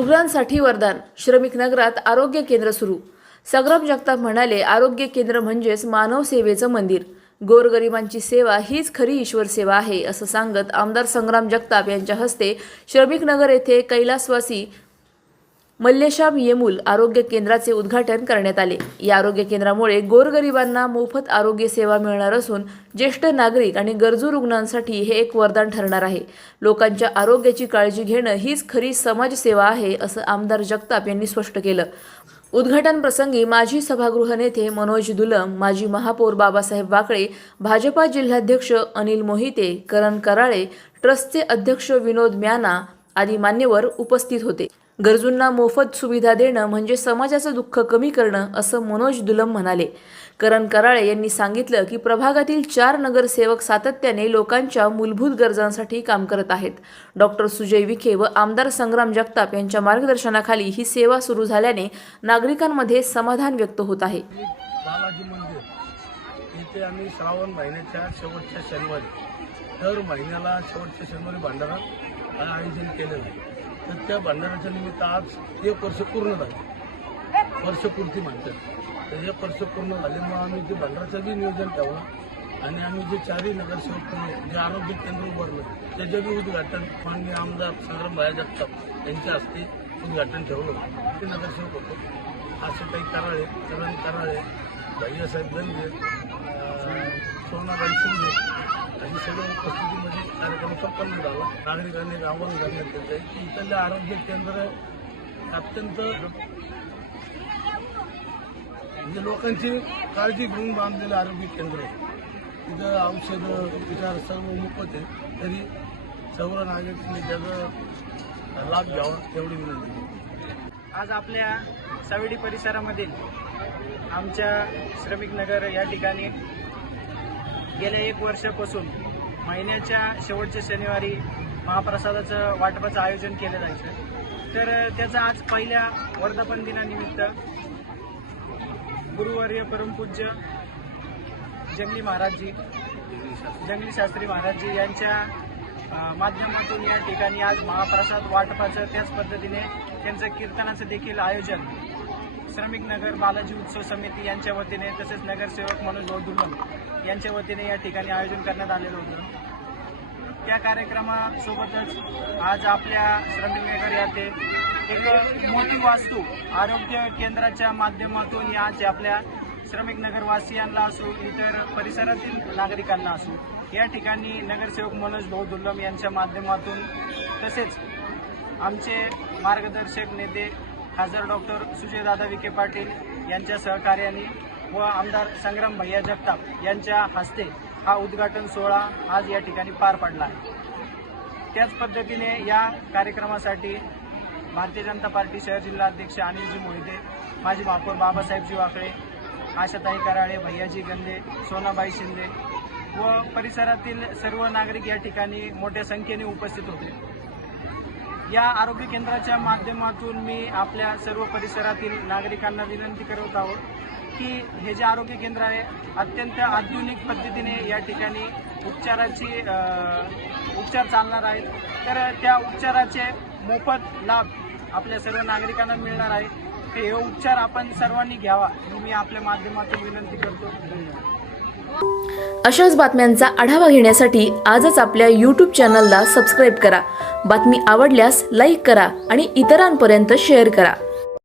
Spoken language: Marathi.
रुग्णांसाठी वरदान. श्रमिक नगरात आरोग्य केंद्र सुरू. संग्राम जगताप म्हणाले आरोग्य केंद्र म्हणजेच मानव सेवेचं मंदिर. गोरगरिबांची सेवा हीच खरी ईश्वर सेवा आहे असं सांगत आमदार संग्राम जगताप यांच्या हस्ते श्रमिक नगर येथे कैलासवासी मल्लेशाम येमूल आरोग्य केंद्राचे उद्घाटन करण्यात आले. या आरोग्य केंद्रामुळे गोरगरिबांना मोफत आरोग्य सेवा मिळणार असून ज्येष्ठ नागरिक आणि गरजू रुग्णांसाठी हे एक वरदान ठरणार आहे. लोकांच्या आरोग्याची काळजी घेणं हीच खरी समाजसेवा आहे असं आमदार जगताप यांनी स्पष्ट केलं. उद्घाटन प्रसंगी माजी सभागृह नेते मनोज दुलम माजी महापौर बाबासाहेब वाकळे भाजपा जिल्हाध्यक्ष अनिल मोहिते करण कराळे ट्रस्टचे अध्यक्ष विनोद म्याना आदी मान्यवर उपस्थित होते. गरजूंना मोफत सुविधा देणं म्हणजे समाजाचं दुःख कमी करणं असं मनोज दुलम म्हणाले. करण कराळे यांनी सांगितलं की प्रभागातील चार नगरसेवक सातत्याने लोकांच्या मूलभूत गरजांसाठी काम करत आहेत. डॉक्टर सुजय विखे व आमदार संग्राम जगताप यांच्या मार्गदर्शनाखाली ही सेवा सुरू झाल्याने नागरिकांमध्ये समाधान व्यक्त होत आहे. इथे आम्ही श्रावण महिन्याच्या शेवटच्या शनिवारी दर महिन्याला शेवटच्या शनिवारी भांडारा आयोजन केलेलं आहे. तर त्या भांडाराच्या निमित्त आज एक वर्ष पूर्ण झालं. वर्षपूर्ती म्हणतात. तर एक वर्ष पूर्ण झाल्यामुळे आम्ही ते भांडाराचं बी नियोजन ठेवलं आणि आम्ही जे चारही नगरसेवक जे आरोग्य केंद्र उभारलं त्याचं बी उद्घाटन माननीय आमदार संग्राम भाया जगताप यांच्या हस्ते उद्घाटन ठेवलं ते नगरसेवक होतो. असं काही कराळे करण कराळे भैयासाहेब गंगे सोनाबाई शिंदे अशी सगळ्या उपस्थितीमध्ये कार्यक्रम संपन्न झाला. नागरिकांनी एक आव्हान करण्यात येत आहे की इथले आरोग्य केंद्र अत्यंत म्हणजे लोकांची काळजी घेऊन बांधलेलं आरोग्य केंद्र आहे. तिथं औषधं उपचार सर्व मोफत आहे. तरी सर्व नागरिकांनी त्याचा लाभ घ्यावा तेवढी विनंती आज आपल्या सावेडी परिसरामधील आमच्या श्रमिक नगर या ठिकाणी गेल्या एक वर्षापासून महिन्याच्या शेवटच्या शनिवारी महाप्रसादाचं वाटपाचं आयोजन केलं जायचं. तर त्याचं आज पहिल्या वर्धापन दिनानिमित्त गुरुवर्य परमपूज्य जंगली महाराजजी जंगली शास्त्री महाराजजी यांच्या माध्यमातून या ठिकाणी आज महाप्रसाद वाटपाचं त्याच पद्धतीने त्यांचं कीर्तनाचं देखील आयोजन श्रमिक नगर बालाजी उत्सव समिती यांच्या वतीने तसेच नगरसेवक मनोज दुर्गम यांच्या वतीने या ठिकाणी आयोजन करण्यात आलेलं होतं. त्या कार्यक्रमासोबतच आज आपल्या श्रमिक नगर येथे एक मोठी वास्तू आरोग्य केंद्राच्या माध्यमातून या आज आपल्या श्रमिक नगरवासियांना असो इतर परिसरातील नागरिकांना असो या ठिकाणी नगरसेवक मनोज भाऊ दुर्लम यांच्या माध्यमातून तसेच आमचे मार्गदर्शक नेते खासदार डॉक्टर सुजयदादा विखे पाटील यांच्या सहकार्याने व आमदार संग्राम भैया जगताप यांच्या हस्ते हा उद्घाटन सोहळा आज या ठिकाणी पार पडला आहे. त्याच पद्धतीने या कार्यक्रमासाठी भारतीय जनता पार्टी शहर जिल्हा अध्यक्ष अनिलजी मोहिते माजी महापौर बाबासाहेबजी वाकळे आशाताई कराळे भैयाजी गंदे सोनाबाई शिंदे व परिसरातील सर्व नागरिक या ठिकाणी मोठ्या संख्येने उपस्थित होते. या आरोग्य केंद्राच्या माध्यमातून मी आपल्या सर्व परिसरातील नागरिकांना विनंती करत आहोत की हे जे आरोग्य केंद्र आहे अत्यंत आधुनिक पद्धतीने या ठिकाणी उपचाराची उपचार चालणार आहेत. तर त्या उपचाराचे मोफत लाभ आपल्या सर्व नागरिकांना मिळणार आहे हे उपचार आपण सर्वांनी घ्यावा मी आपल्या माध्यमातून विनंती करतो. धन्यवाद अशाच बातम्यांचा आढावा घेण्यासाठी आजच आपल्या यूट्यूब चॅनलला सबस्क्राईब करा. बातमी आवडल्यास लाईक करा आणि इतरांपर्यंत शेअर करा.